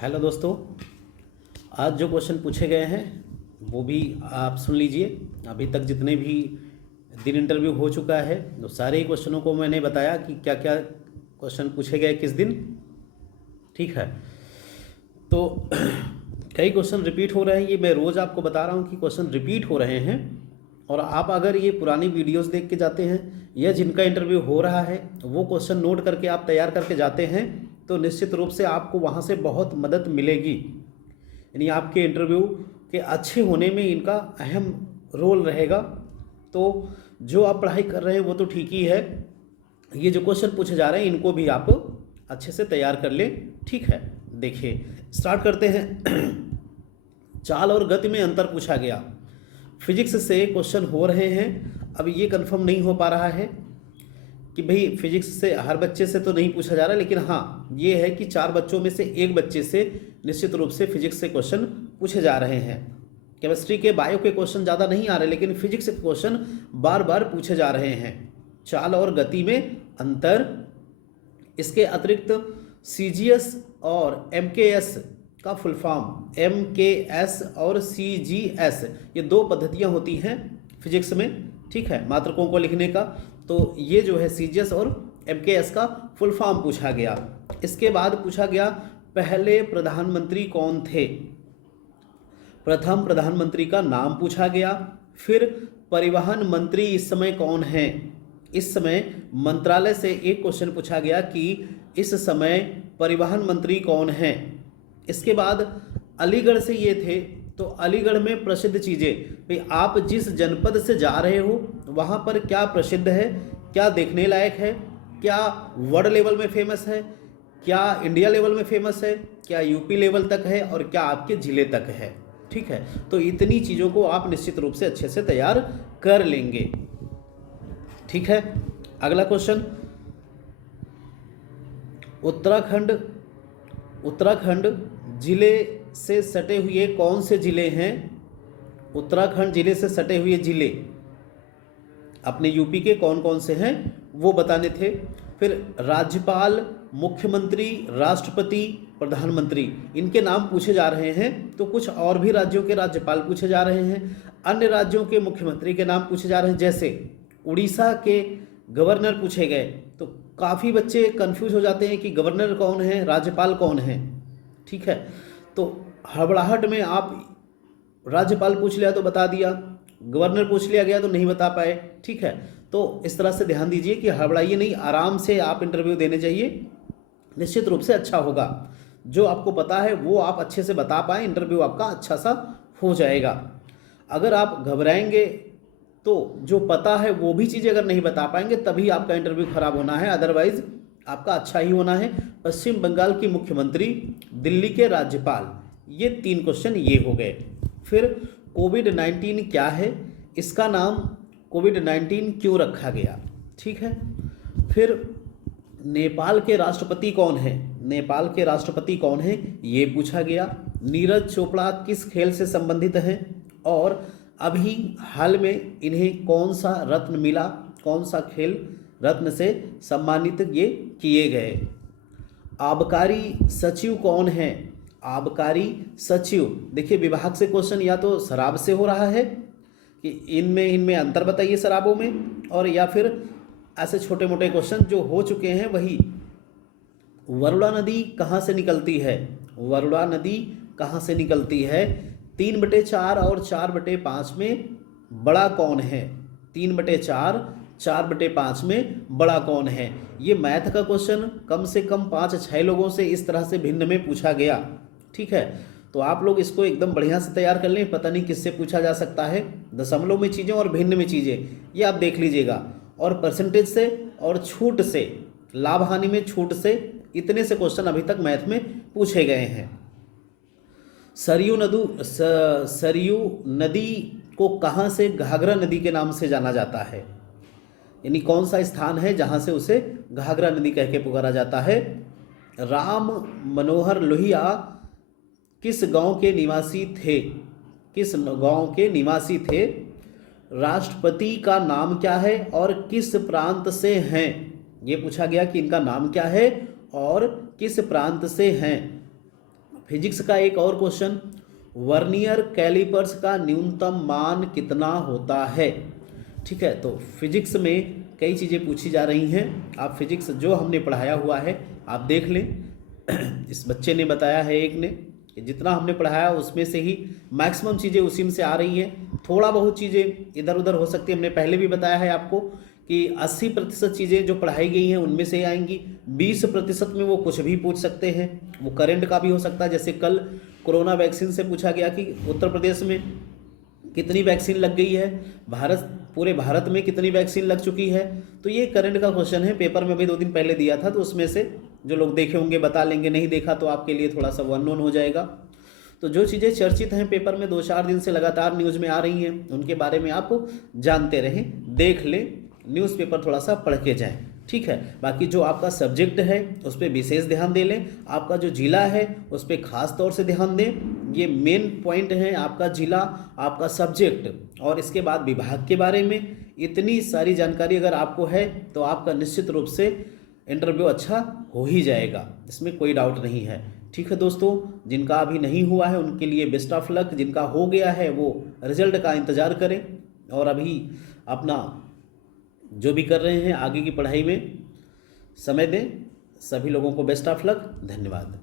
Hello दोस्तों, आज जो क्वेश्चन पूछे गए हैं वो भी आप सुन लीजिए। अभी तक जितने भी दिन इंटरव्यू हो चुका है तो सारे ही क्वेश्चनों को मैंने बताया कि क्या क्या क्वेश्चन पूछे गए किस दिन। ठीक है, तो कई क्वेश्चन रिपीट हो रहे हैं। ये मैं रोज़ आपको बता रहा हूँ कि क्वेश्चन रिपीट हो रहे हैं, और आप अगर ये पुरानी वीडियोस देख के जाते हैं या जिनका इंटरव्यू हो रहा है वो क्वेश्चन नोट करके आप तैयार करके जाते हैं तो निश्चित रूप से आपको वहाँ से बहुत मदद मिलेगी। यानी आपके इंटरव्यू के अच्छे होने में इनका अहम रोल रहेगा। तो जो आप पढ़ाई कर रहे हैं वो तो ठीक ही है, ये जो क्वेश्चन पूछे जा रहे हैं इनको भी आप अच्छे से तैयार कर लें। ठीक है, देखिए स्टार्ट करते हैं। चाल और गति में अंतर पूछा गया। फिजिक्स से क्वेश्चन हो रहे हैं। अब ये कंफर्म नहीं हो पा रहा है कि भाई फिजिक्स से हर बच्चे से तो नहीं पूछा जा रहा, लेकिन हाँ ये है कि 4 बच्चों में से एक बच्चे से निश्चित रूप से फिजिक्स से क्वेश्चन पूछे जा रहे हैं। केमिस्ट्री के बायो के क्वेश्चन ज़्यादा नहीं आ रहे, लेकिन फिजिक्स के क्वेश्चन बार बार पूछे जा रहे हैं। चाल और गति में अंतर, इसके अतिरिक्त CGS और MKS का फुल फॉर्म, MKS और CGS ये 2 पद्धतियाँ होती हैं फिजिक्स में। ठीक है, मात्रकों को लिखने का, तो ये जो है CGS और MKS का फुल फॉर्म पूछा गया। इसके बाद पूछा गया पहले प्रधानमंत्री कौन थे। प्रथम प्रधानमंत्री का नाम पूछा गया। फिर परिवहन मंत्री इस समय कौन हैं। इस समय मंत्रालय से एक क्वेश्चन पूछा गया कि इस समय परिवहन मंत्री कौन हैं। इसके बाद अलीगढ़ से ये थे, तो अलीगढ़ में प्रसिद्ध चीज़ें, भाई आप जिस जनपद से जा रहे हो वहाँ पर क्या प्रसिद्ध है, क्या देखने लायक है, क्या वर्ल्ड लेवल में फेमस है, क्या इंडिया लेवल में फेमस है, क्या यूपी लेवल तक है, और क्या आपके ज़िले तक है। ठीक है, तो इतनी चीज़ों को आप निश्चित रूप से अच्छे से तैयार कर लेंगे। ठीक है, अगला क्वेश्चन, उत्तराखंड जिले से सटे हुए कौन से जिले हैं। उत्तराखंड जिले से सटे हुए जिले अपने यूपी के कौन कौन से हैं वो बताने थे। फिर राज्यपाल, मुख्यमंत्री, राष्ट्रपति, प्रधानमंत्री, इनके नाम पूछे जा रहे हैं। तो कुछ और भी राज्यों के राज्यपाल पूछे जा रहे हैं, अन्य राज्यों के मुख्यमंत्री के नाम पूछे जा रहे हैं। जैसे उड़ीसा के गवर्नर पूछे गए, तो काफ़ी बच्चे कंफ्यूज हो जाते हैं कि गवर्नर कौन है, राज्यपाल कौन है। ठीक है, तो हड़बड़ाहट में आप राज्यपाल पूछ लिया तो बता दिया, गवर्नर पूछ लिया गया तो नहीं बता पाए। ठीक है, तो इस तरह से ध्यान दीजिए कि हड़बड़ाइए नहीं, आराम से आप इंटरव्यू देने चाहिए, निश्चित रूप से अच्छा होगा। जो आपको पता है वो आप अच्छे से बता पाएँ, इंटरव्यू आपका अच्छा सा हो जाएगा। अगर आप घबराएंगे तो जो पता है वो भी चीज़ें अगर नहीं बता पाएंगे तभी आपका इंटरव्यू खराब होना है, अदरवाइज आपका अच्छा ही होना है। पश्चिम बंगाल की मुख्यमंत्री, दिल्ली के राज्यपाल, ये 3 क्वेश्चन ये हो गए। फिर कोविड-19 क्या है, इसका नाम कोविड-19 क्यों रखा गया। ठीक है, फिर नेपाल के राष्ट्रपति कौन है, नेपाल के राष्ट्रपति कौन है ये पूछा गया। नीरज चोपड़ा किस खेल से संबंधित हैं, और अभी हाल में इन्हें कौन सा रत्न मिला, कौन सा खेल रत्न से सम्मानित ये किए गए। आबकारी सचिव कौन है, आबकारी सचिव, देखिए विभाग से क्वेश्चन या तो शराब से हो रहा है कि इनमें अंतर बताइए शराबों में, और या फिर ऐसे छोटे मोटे क्वेश्चन जो हो चुके हैं वही। वरुणा नदी कहाँ से निकलती है, वरुणा नदी कहाँ से निकलती है। 3/4 और 4/5 में बड़ा कौन है, 3/4, 4/5 में बड़ा कौन है। ये मैथ का क्वेश्चन कम से कम 5-6 लोगों से इस तरह से भिन्न में पूछा गया। ठीक है, तो आप लोग इसको एकदम बढ़िया से तैयार कर लें, पता नहीं किससे पूछा जा सकता है। दशमलव में चीज़ें और भिन्न में चीज़ें ये आप देख लीजिएगा, और परसेंटेज से और छूट से, लाभ हानि में छूट से, इतने से क्वेश्चन अभी तक मैथ में पूछे गए हैं। सरयू नदी को कहाँ से घाघरा नदी के नाम से जाना जाता है, यानी कौन सा स्थान है जहाँ से उसे घाघरा नदी कह के पुकारा जाता है। राम मनोहर लोहिया किस गांव के निवासी थे, किस गांव के निवासी थे। राष्ट्रपति का नाम क्या है और किस प्रांत से हैं, ये पूछा गया कि इनका नाम क्या है और किस प्रांत से हैं। फिजिक्स का एक और क्वेश्चन, वर्नियर कैलिपर्स का न्यूनतम मान कितना होता है। ठीक है, तो फिजिक्स में कई चीज़ें पूछी जा रही हैं। आप फिजिक्स जो हमने पढ़ाया हुआ है आप देख लें। इस बच्चे ने बताया है एक ने कि जितना हमने पढ़ाया उसमें से ही मैक्सिमम चीज़ें उसी में से आ रही हैं। थोड़ा बहुत चीज़ें इधर उधर हो सकती है, हमने पहले भी बताया है आपको कि 80% चीज़ें जो पढ़ाई गई हैं उनमें से आएंगी। 20% में वो कुछ भी पूछ सकते हैं, वो करंट का भी हो सकता है। जैसे कल कोरोना वैक्सीन से पूछा गया कि उत्तर प्रदेश में कितनी वैक्सीन लग गई है, पूरे भारत में कितनी वैक्सीन लग चुकी है। तो ये करंट का क्वेश्चन है, पेपर में भी 2 दिन पहले दिया था, तो उसमें से जो लोग देखे होंगे बता लेंगे, नहीं देखा तो आपके लिए थोड़ा सा अननोन हो जाएगा। तो जो चीज़ें चर्चित हैं पेपर में 2-4 दिन से लगातार न्यूज़ में आ रही हैं उनके बारे में आप जानते रहें, देख लें, न्यूज़पेपर थोड़ा सा पढ़ के जाएँ। ठीक है, बाकी जो आपका सब्जेक्ट है उस पर विशेष ध्यान दे लें, आपका जो जिला है उस पर खास तौर से ध्यान दें। ये मेन पॉइंट है, आपका जिला, आपका सब्जेक्ट और इसके बाद विभाग के बारे में इतनी सारी जानकारी अगर आपको है तो आपका निश्चित रूप से इंटरव्यू अच्छा हो ही जाएगा, इसमें कोई डाउट नहीं है। ठीक है दोस्तों, जिनका अभी नहीं हुआ है उनके लिए बेस्ट ऑफ लक, जिनका हो गया है वो रिजल्ट का इंतज़ार करें और अभी अपना जो भी कर रहे हैं आगे की पढ़ाई में समय दें। सभी लोगों को बेस्ट ऑफ लक, धन्यवाद।